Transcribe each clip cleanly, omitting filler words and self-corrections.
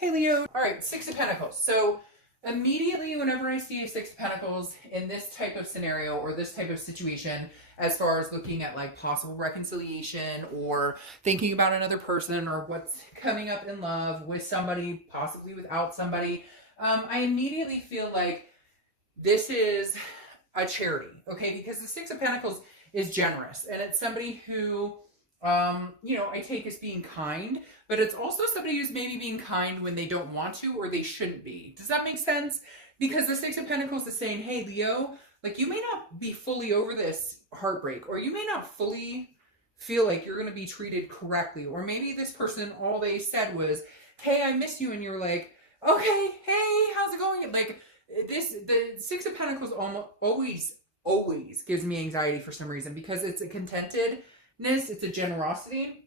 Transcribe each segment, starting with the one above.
Hey Leo. All right, Six of Pentacles. So immediately whenever I see a Six of Pentacles in this type of scenario or this type of situation, as far as looking at like possible reconciliation or thinking about another person or what's coming up in love with somebody, possibly without somebody, I immediately feel like this is a charity, okay? Because the Six of Pentacles is generous and it's somebody who I take as being kind, but it's also somebody who's maybe being kind when they don't want to or they shouldn't be. Does that make sense? Because the Six of Pentacles is saying, hey, Leo, like you may not be fully over this heartbreak, or you may not fully feel like you're going to be treated correctly, or maybe this person, all they said was, hey, I miss you, and you're like, okay, hey, how's it going? Like the Six of Pentacles always gives me anxiety for some reason, because it's a contentedness, it's a generosity,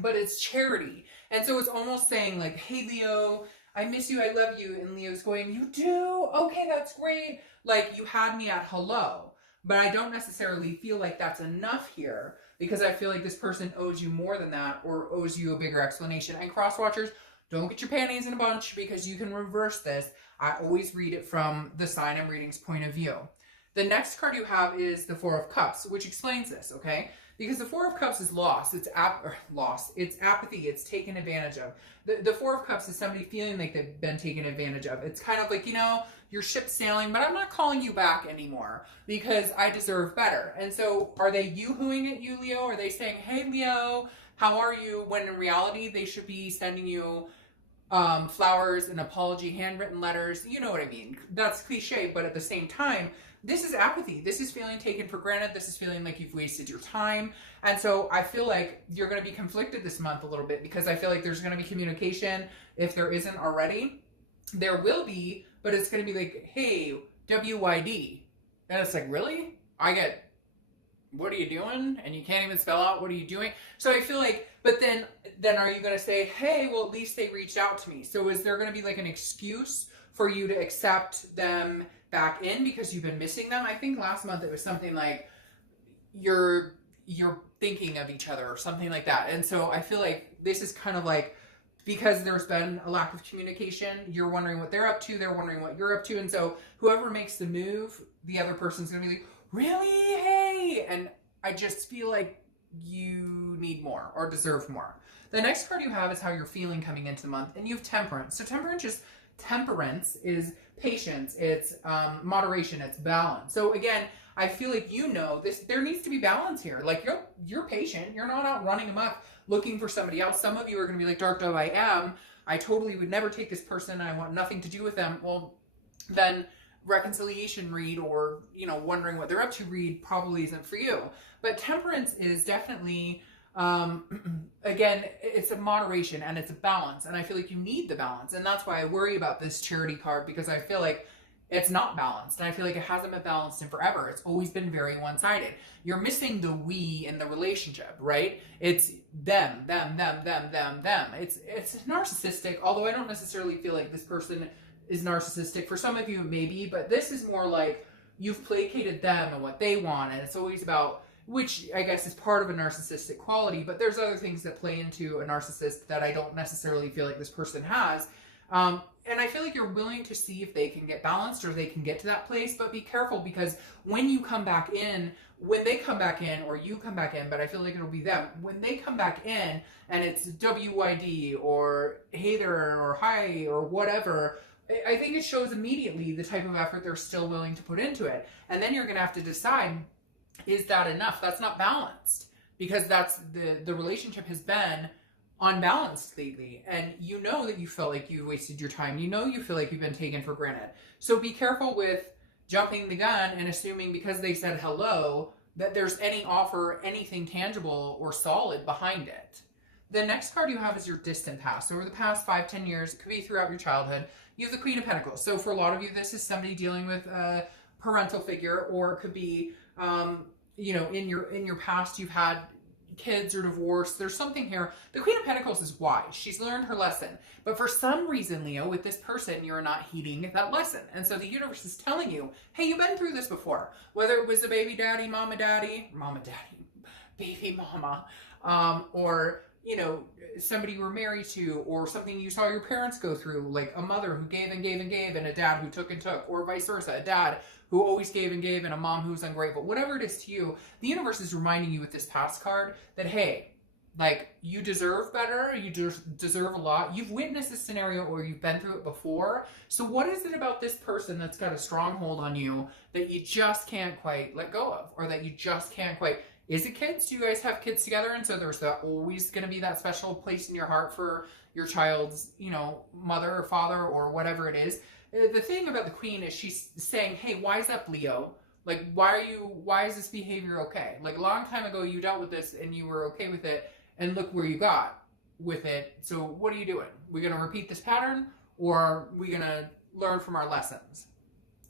but it's charity. And so it's almost saying like, hey Leo, I miss you, I love you. And Leo's going, you do? Okay, that's great. Like you had me at hello. But I don't necessarily feel like that's enough here, because I feel like this person owes you more than that, or owes you a bigger explanation. And cross watchers, don't get your panties in a bunch, because you can reverse this. I always read it from the sign I'm reading's point of view. The next card you have is the Four of Cups, which explains this, okay? Because the Four of Cups is loss. It's apathy. It's taken advantage of. The Four of Cups is somebody feeling like they've been taken advantage of. It's kind of like, your ship's sailing, but I'm not calling you back anymore because I deserve better. And so are they yoo-hooing at you, Leo? Are they saying, hey, Leo, how are you? When in reality, they should be sending you flowers and apology, handwritten letters. You know what I mean? That's cliche, but at the same time, this is apathy. This is feeling taken for granted. This is feeling like you've wasted your time. And so I feel like you're going to be conflicted this month a little bit, because I feel like there's going to be communication. If there isn't already, there will be, but it's going to be like, hey, WYD. And it's like, really? What are you doing? And you can't even spell out what are you doing? So I feel like, but then are you going to say, hey, well, at least they reached out to me. So is there going to be like an excuse for you to accept them back in because you've been missing them? I think last month it was something like you're thinking of each other or something like that. And so I feel like this is kind of like, because there's been a lack of communication, you're wondering what they're up to, they're wondering what you're up to. And so whoever makes the move, the other person's going to be like, really? Hey. And I just feel like you need more or deserve more. The next card you have is how you're feeling coming into the month. And you have Temperance. So temperance is patience, it's moderation, it's balance. So again, I feel like this, there needs to be balance here. Like you're patient, you're not out running amok looking for somebody else. Some of you are going to be like, Dark Dove, I am. I totally would never take this person. I want nothing to do with them. Well, then reconciliation read, or wondering what they're up to read, probably isn't for you. But Temperance is definitely again, it's a moderation and it's a balance, and I feel like you need the balance. And that's why I worry about this charity card, because I feel like it's not balanced, and I feel like it hasn't been balanced in forever. It's always been very one-sided. You're missing the we in the relationship, right? It's them. It's narcissistic, although I don't necessarily feel like this person is narcissistic. For some of you, maybe, but this is more like you've placated them and what they want, and it's always about, which I guess is part of a narcissistic quality, but there's other things that play into a narcissist that I don't necessarily feel like this person has. And I feel like you're willing to see if they can get balanced or they can get to that place, but be careful, because when they come back in, or you come back in, but I feel like it'll be them, when they come back in and it's WYD or hey there or hi or whatever, I think it shows immediately the type of effort they're still willing to put into it. And then you're going to have to decide, is that enough? That's not balanced, because that's the relationship has been unbalanced lately, and that you felt like you wasted your time. You feel like you've been taken for granted. So be careful with jumping the gun and assuming because they said hello that there's any offer, anything tangible or solid behind it. The next card you have is your distant past. Over the past 5-10 years, it could be throughout your childhood, you have the Queen of Pentacles. So for a lot of you, this is somebody dealing with a parental figure, or it could be in your past you've had kids or divorce. There's something here. The Queen of Pentacles is wise. She's learned her lesson. But for some reason, Leo, with this person, you're not heeding that lesson. And so the universe is telling you, hey, you've been through this before. Whether it was a baby daddy, baby mama, or you know, somebody you were married to, or something you saw your parents go through, like a mother who gave and gave and gave, and a dad who took and took, or vice versa, a dad who always gave and gave, and a mom who was ungrateful. Whatever it is to you, the universe is reminding you with this past card that, hey, like, you deserve better, you deserve a lot. You've witnessed this scenario or you've been through it before. So what is it about this person that's got a stronghold on you that you just can't quite let go of, or that you just can't quite... Is it kids? Do you guys have kids together? And so there's always going to be that special place in your heart for your child's, you know, mother or father or whatever it is. The thing about the Queen is she's saying, hey, wise up, Leo. Like, why is this behavior okay? Like, a long time ago you dealt with this and you were okay with it, and look where you got with it. So what are you doing? We going to repeat this pattern, or are we going to learn from our lessons?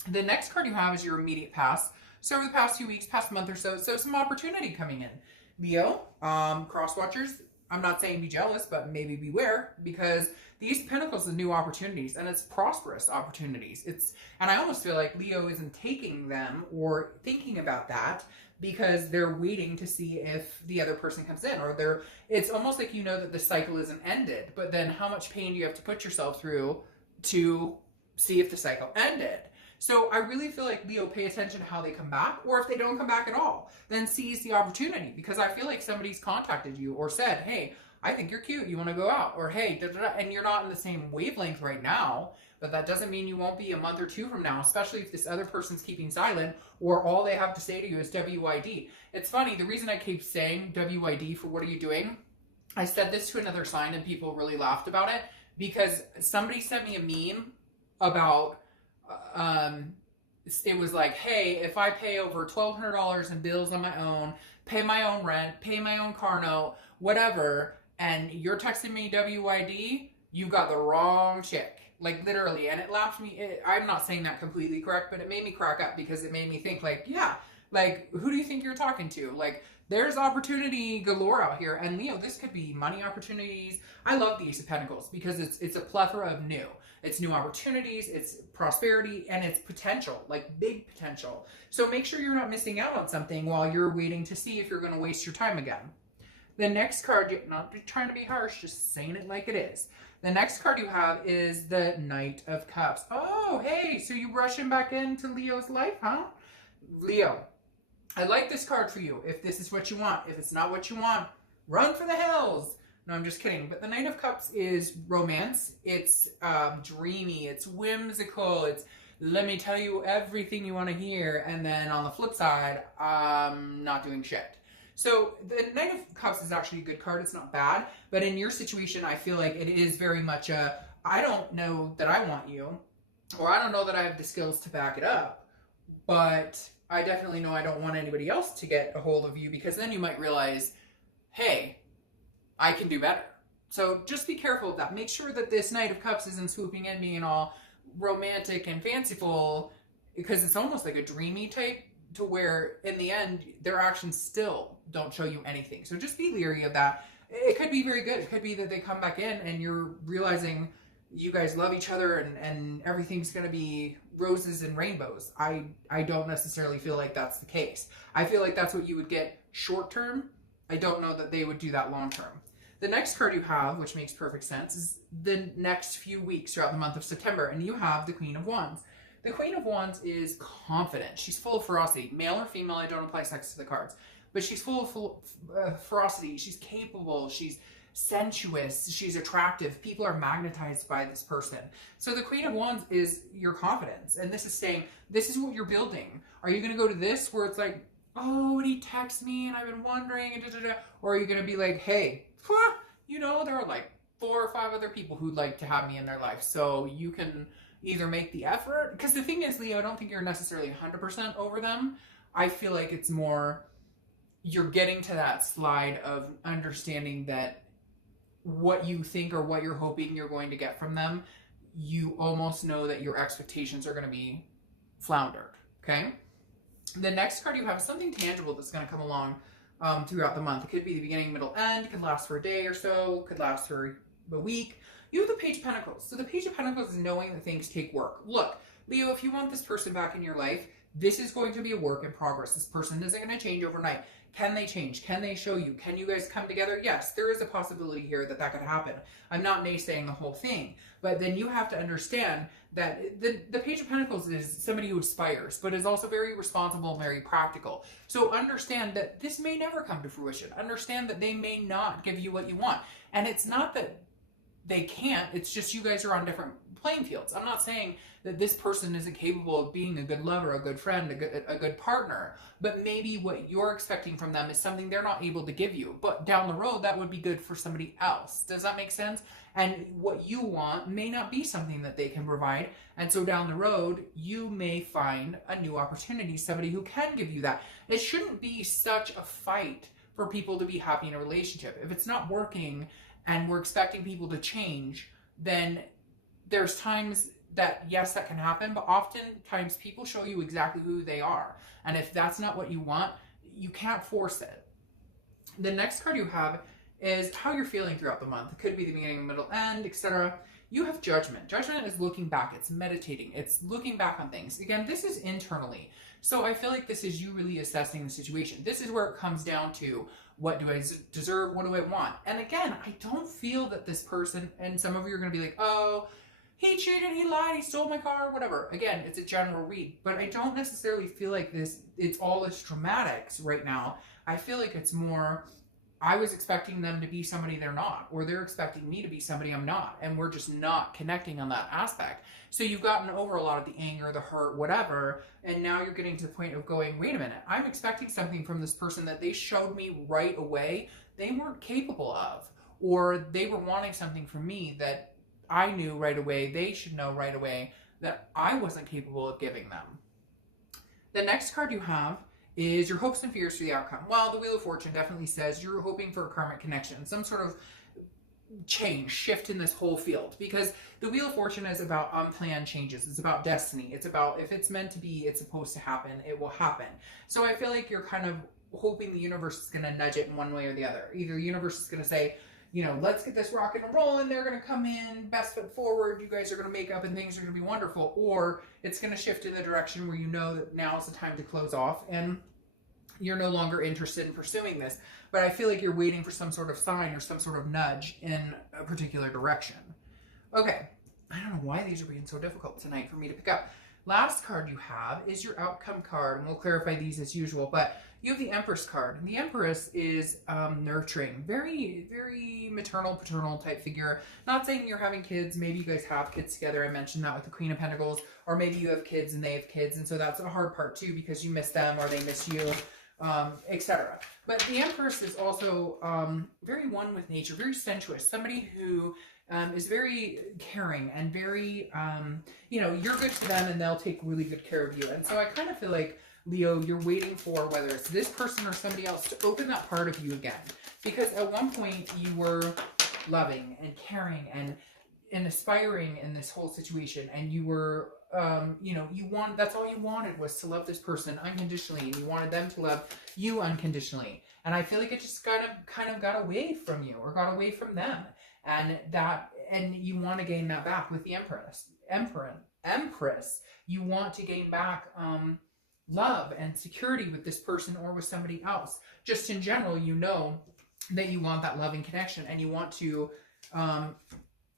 The next card you have is your immediate past. So over the past few weeks, past month or so some opportunity coming in. Leo, cross watchers, I'm not saying be jealous, but maybe beware, because these pentacles are new opportunities, and it's prosperous opportunities. And I almost feel like Leo isn't taking them or thinking about that because they're waiting to see if the other person comes in, or it's almost like, you know, that the cycle isn't ended, but then how much pain do you have to put yourself through to see if the cycle ended? So I really feel like, Leo, pay attention to how they come back, or if they don't come back at all, then seize the opportunity, because I feel like somebody's contacted you or said, hey, I think you're cute, you want to go out, or hey, da, da, da, and you're not in the same wavelength right now, but that doesn't mean you won't be a month or two from now, especially if this other person's keeping silent, or all they have to say to you is WYD. It's funny, the reason I keep saying WYD for what are you doing, I said this to another sign and people really laughed about it, because somebody sent me a meme about... it was like, hey, if I pay over $1,200 in bills on my own, pay my own rent, pay my own car note, whatever, and you're texting me WYD, you got the wrong chick. Like, literally. And it laughed me. I'm not saying that completely correct, but it made me crack up, because it made me think, like, yeah, like, who do you think you're talking to? Like, there's opportunity galore out here. And Leo, this could be money opportunities. I love the Ace of Pentacles because it's a plethora of new. It's new opportunities, it's prosperity, and it's potential, like big potential. So make sure you're not missing out on something while you're waiting to see if you're going to waste your time again. The next card, not trying to be harsh, just saying it like it is. The next card you have is the Knight of Cups. Oh, hey, so you rushing back into Leo's life, huh? Leo, I like this card for you if this is what you want. If it's not what you want, run for the hills. No, I'm just kidding. But the Knight of Cups is romance. It's dreamy. It's whimsical. It's, let me tell you everything you want to hear. And then on the flip side, I'm not doing shit. So the Knight of Cups is actually a good card. It's not bad. But in your situation, I feel like it is very much a, I don't know that I want you, or I don't know that I have the skills to back it up, but I definitely know I don't want anybody else to get a hold of you, because then you might realize, hey, I can do better. So just be careful of that. Make sure that this Knight of Cups isn't swooping in, being all romantic and fanciful, because it's almost like a dreamy type, to where in the end, their actions still don't show you anything. So just be leery of that. It could be very good. It could be that they come back in and you're realizing you guys love each other and everything's going to be roses and rainbows. I don't necessarily feel like that's the case. I feel like that's what you would get short term. I don't know that they would do that long term. The next card you have, which makes perfect sense, is the next few weeks throughout the month of September, and you have the Queen of Wands. The Queen of Wands is confident. She's full of ferocity. Male or female, I don't apply sex to the cards, but she's full of ferocity. She's capable. She's sensuous. She's attractive. People are magnetized by this person. So the Queen of Wands is your confidence, and this is saying, this is what you're building. Are you going to go to this where it's like, oh, he texted me and I've been wondering, and da, da, da. Or are you going to be like, hey, you know, there are like 4 or 5 other people who'd like to have me in their life. So you can either make the effort. Because the thing is, Leo, I don't think you're necessarily 100% over them. I feel like it's more, you're getting to that slide of understanding that what you think or what you're hoping you're going to get from them, you almost know that your expectations are going to be floundered. Okay? The next card you have is something tangible that's going to come along throughout the month. It could be the beginning, middle, end. It could last for a day or so. It could last for a week. You have the Page of Pentacles. So the Page of Pentacles is knowing that things take work. Look, Leo, if you want this person back in your life, this is going to be a work in progress. This person isn't going to change overnight. Can they change? Can they show you? Can you guys come together? Yes, there is a possibility here that that could happen. I'm not naysaying the whole thing, but then you have to understand that the Page of Pentacles is somebody who aspires, but is also very responsible, very practical. So understand that this may never come to fruition. Understand that they may not give you what you want. And it's not that they can't, it's just you guys are on different playing fields. I'm not saying that this person isn't capable of being a good lover, a good friend, a good partner, but maybe what you're expecting from them is something they're not able to give you. But down the road, that would be good for somebody else. Does that make sense? And what you want may not be something that they can provide. And so down the road, you may find a new opportunity, somebody who can give you that. It shouldn't be such a fight for people to be happy in a relationship. If it's not working and we're expecting people to change, then there's times that, yes, that can happen, but oftentimes people show you exactly who they are. And if that's not what you want, you can't force it. The next card you have is how you're feeling throughout the month. It could be the beginning, middle, end, etc. You have Judgment. Judgment is looking back. It's meditating. It's looking back on things. Again, this is internally. So I feel like this is you really assessing the situation. This is where it comes down to, what do I deserve? What do I want? And again, I don't feel that this person, and some of you are going to be like, oh, he cheated, he lied, he stole my car, whatever. Again, it's a general read, but I don't necessarily feel like this, it's all this dramatics right now. I feel like it's more, I was expecting them to be somebody they're not, or they're expecting me to be somebody I'm not, and we're just not connecting on that aspect. So you've gotten over a lot of the anger, the hurt, whatever, and now you're getting to the point of going, wait a minute, I'm expecting something from this person that they showed me right away they weren't capable of, or they were wanting something from me that I knew right away, they should know right away that I wasn't capable of giving them. The next card you have is your hopes and fears for the outcome. Well, the Wheel of Fortune definitely says you're hoping for a karmic connection, some sort of change, shift in this whole field, because the Wheel of Fortune is about unplanned changes. It's about destiny. It's about, if it's meant to be, it's supposed to happen, it will happen. So I feel like you're kind of hoping the universe is going to nudge it in one way or the other. Either the universe is going to say, you know, let's get this rocking and rolling, they're going to come in, best foot forward, you guys are going to make up and things are going to be wonderful, or it's going to shift in the direction where you know that now is the time to close off and you're no longer interested in pursuing this. But I feel like you're waiting for some sort of sign or some sort of nudge in a particular direction. Okay, I don't know why these are being so difficult tonight for me to pick up. Last card you have is your outcome card, and we'll clarify these as usual, but you have the Empress card, and the Empress is nurturing, very, very maternal, paternal type figure. Not saying you're having kids, maybe you guys have kids together, I mentioned that with the Queen of Pentacles, or maybe you have kids and they have kids, and so that's a hard part too, because you miss them or they miss you, etc. But the Empress is also very one with nature, very sensuous, somebody who is very caring and very, you know, you're good to them and they'll take really good care of you. And so I kind of feel like, Leo, you're waiting for, whether it's this person or somebody else, to open that part of you again. Because at one point you were loving and caring and aspiring in this whole situation, and you were, you know, that's all you wanted, was to love this person unconditionally, and you wanted them to love you unconditionally. And I feel like it just kind of got away from you, or got away from them. And you want to gain that back with the Empress. You want to gain back love and security with this person or with somebody else. Just in general, you know that you want that loving connection, and you want to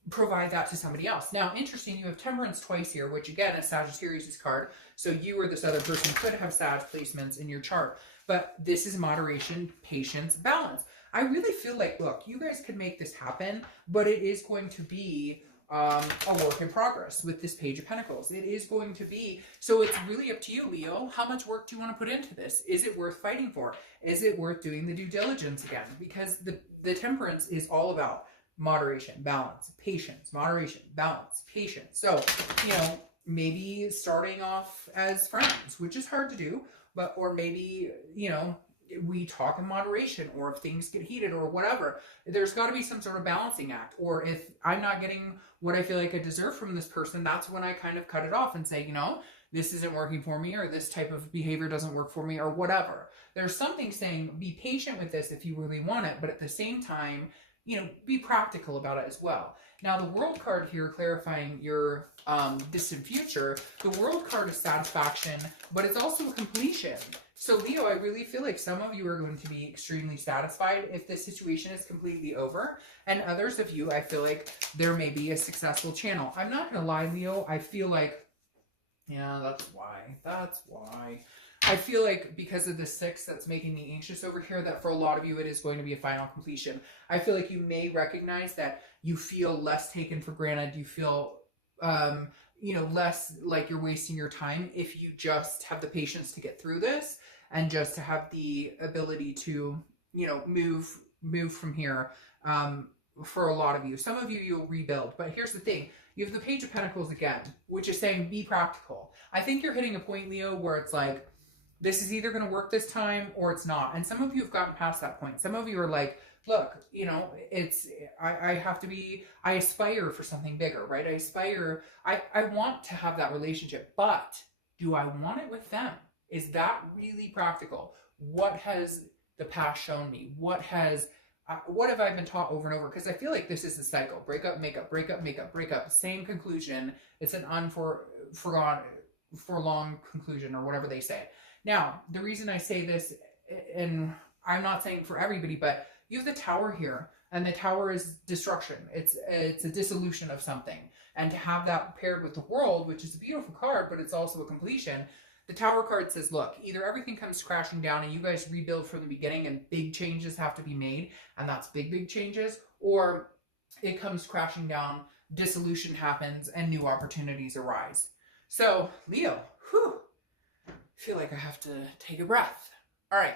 provide that to somebody else. Now, interesting, you have Temperance twice here, which again is Sagittarius' card. So you or this other person could have Sag placements in your chart. But this is moderation, patience, balance. I really feel like, look, you guys could make this happen, but it is going to be a work in progress with this Page of Pentacles. It is going to be, so it's really up to you, Leo. How much work do you want to put into this? Is it worth fighting for? Is it worth doing the due diligence again? Because the Temperance is all about moderation, balance, patience, moderation, balance, patience. So, you know, maybe starting off as friends, which is hard to do, but, or maybe, you know, we talk in moderation, or if things get heated or whatever, there's got to be some sort of balancing act. Or if I'm not getting what I feel like I deserve from this person, that's when I kind of cut it off and say, you know, this isn't working for me, or this type of behavior doesn't work for me, or whatever. There's something saying, be patient with this if you really want it, but at the same time, be practical about it as well. Now, the world card here, clarifying your distant future, the world card is satisfaction, but it's also a completion. So, Leo, I really feel like some of you are going to be extremely satisfied if this situation is completely over. And others of you, I feel like there may be a successful channel. I'm not going to lie, Leo. I feel like, yeah, that's why. That's why. I feel like because of the 6 that's making me anxious over here, that for a lot of you, it is going to be a final completion. I feel like you may recognize that you feel less taken for granted. You feel, less like you're wasting your time if you just have the patience to get through this and just to have the ability to, move from here. For a lot of you, some of you, you'll rebuild. But here's the thing. You have the Page of Pentacles again, which is saying be practical. I think you're hitting a point, Leo, where it's like, this is either going to work this time or it's not. And some of you have gotten past that point. Some of you are like, look, I aspire for something bigger, right? I want to have that relationship, but do I want it with them? Is that really practical? What has the past shown me? What have I been taught over and over? Because I feel like this is the cycle. Break up, make up, break up, make up, break up. Same conclusion. It's an forlong conclusion, or whatever they say. Now, the reason I say this, and I'm not saying for everybody, but you have the Tower here, and the Tower is destruction. It's a dissolution of something. And to have that paired with the World, which is a beautiful card, but it's also a completion, the Tower card says, look, either everything comes crashing down and you guys rebuild from the beginning and big changes have to be made, and that's big changes, or it comes crashing down, dissolution happens, and new opportunities arise. So, Leo, I feel like I have to take a breath. All right.